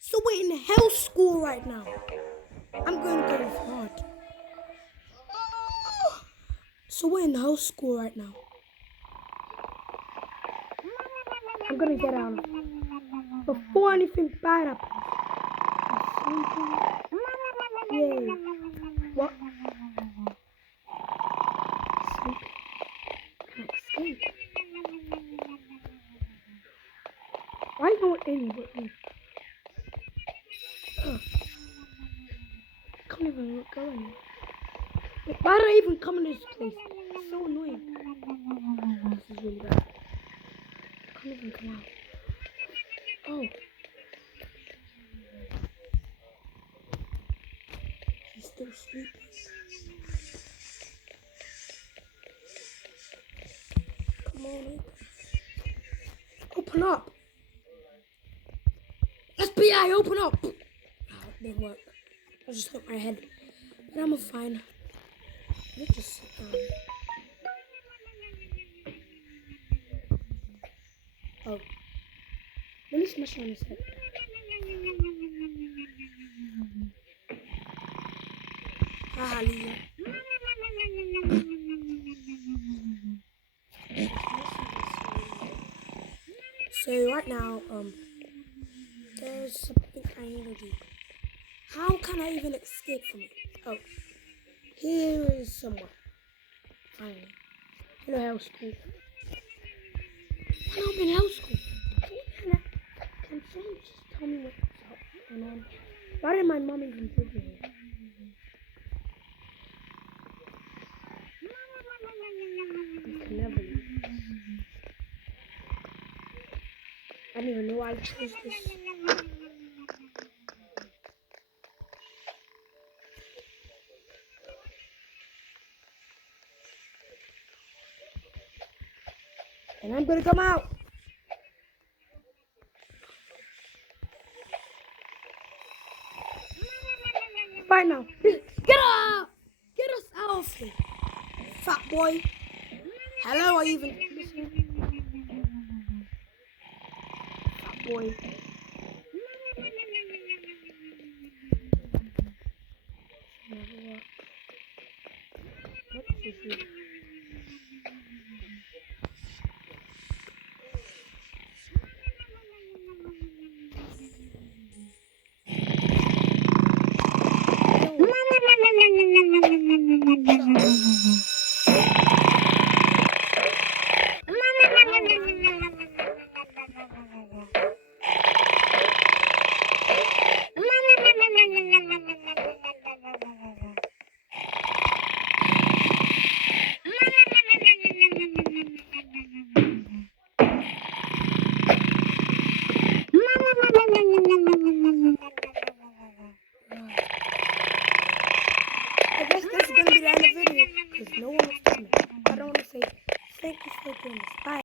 So we're in hell school right now. I'm going to go with hard. So we're in hell school right now. I'm going to get out before anything bad happens. Yay. What? Sleep. Can I escape? Why no one in but me? I can't even go anywhere. Why did I even come in this place? It's so annoying. This is really bad. I can't even come out. Oh. He's still sleeping. Come on, open up. FBI, open up. Oh, it didn't work. I just hit my head. But I'm fine. Let's just sit down. Oh. Let me smash it on his head. Ah, Lisa. So right now, there's something I need to do. How can I even escape from it? Oh, here is someone. Finally. Hello, hell school. When I'm in hell school, can someone just tell me what's going on? Why did my mom even put me here? I can never leave. I don't even know why I chose this. And I'm gonna come out. Right now. Get up! Get us out of here. Fat boy. Hello, are you even listening? Fat boy. Never work. What is this? I guess this is going to be the end of the video because no one was coming. I don't want to say thank you for doing this. Bye.